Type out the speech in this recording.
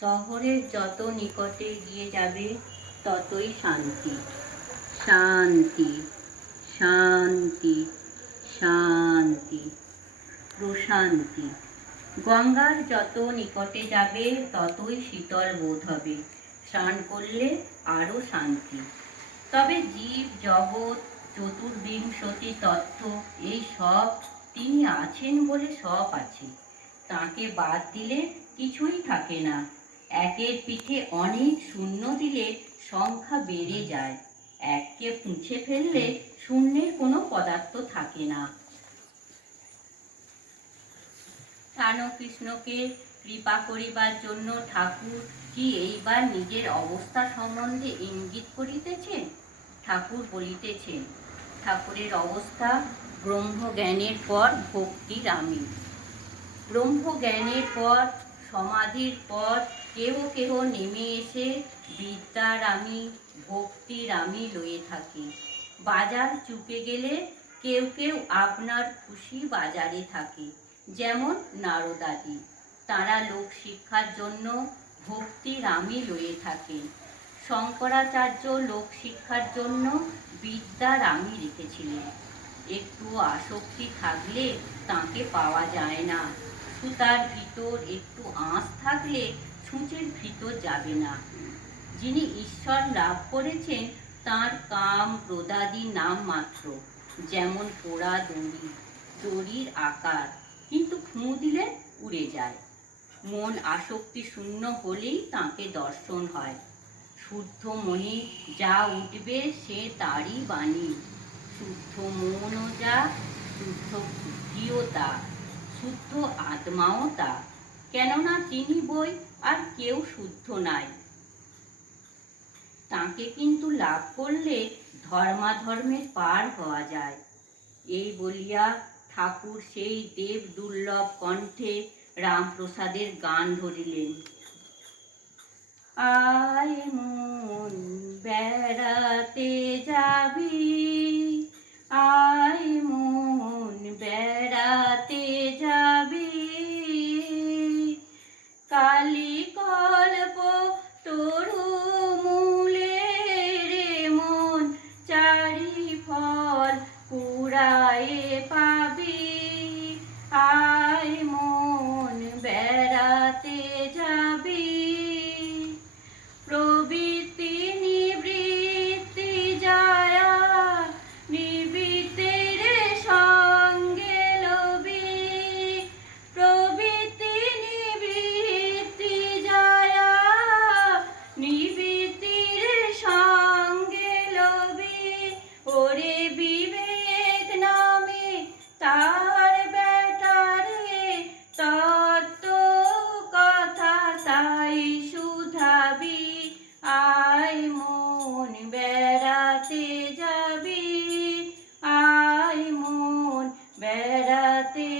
শহরের যত নিকটে গিয়ে যাবে, ততই শান্তি। শান্তি শান্তি শান্তি, প্রশান্তি। গঙ্গার যত নিকটে যাবে, ততই শীতল বোধ হবে। স্নান করলে আরও শান্তি। তবে জীব, জগৎ চতুর্বিংশতি তত্ত্ব, এই সব তিনি আছেন বলে সব আছে। তাকে বাদ দিলে কিছুই থাকে না। একের পিঠে অনেক শূন্য দিলে সংখ্যা বেড়ে যায়। এককে মুছে ফেললে শূন্যের কোনো পদার্থ থাকে না। রামকৃষ্ণকে কৃপা করিবার জন্য ঠাকুর কি এইবার নিজের অবস্থা সম্বন্ধে ইঙ্গিত করিতেছেন? ঠাকুর বলিতেছেন, ঠাকুরের অবস্থা ব্রহ্মজ্ঞানের পর ভক্তির আমি ব্রহ্মজ্ঞানের পর সমাধির পর কেহ কেহ নেমে এসে বিদ্যার আমি, ভক্তির আমি লয়ে থাকি। বাজার চুকে গেলে কেউ কেউ আপনার খুশি বাজারে থাকে, যেমন নারদাদি তারা লোক শিক্ষার জন্য ভক্তির আমি লয়ে থাকেন শঙ্করাচার্য লোক শিক্ষার জন্য বিদ্যার আমি রেখেছিলেন। একটু আসক্তি থাকলে তাকে পাওয়া যায় না। সুতার ভিতর একটু আঁশ থাকলে ছুঁচের ভিতর যাবে না। যিনি ঈশ্বর লাভ করেছেন, তার কাম প্রদাদি নাম মাত্র, যেমন পোড়া দড়ি, দড়ির আকার, কিন্তু ফুঁ দিলে উড়ে যায়। মন আসক্তি শূন্য হলেই তাকে দর্শন হয়। শুদ্ধ মনে যা উঠবে সে তারই বাণী, শুদ্ধ মনও যা, শুদ্ধ বুদ্ধিও তা। আত্মাও তা। কেননা তিনি বই আর কেউ শুদ্ধ নাই। তাকে কিন্তু লাভ করলে ধর্মাধর্মের পার হওয়া যায়। এই বলিয়া ঠাকুর সেই দেব দুর্লভ কণ্ঠে রামপ্রসাদের গান ধরিলেন। আয় তরু মূলে রে মন চারি পাবি। আয় মন বেড়াতে আই মন বেড়াতে যাবি আই মন বেড়াতে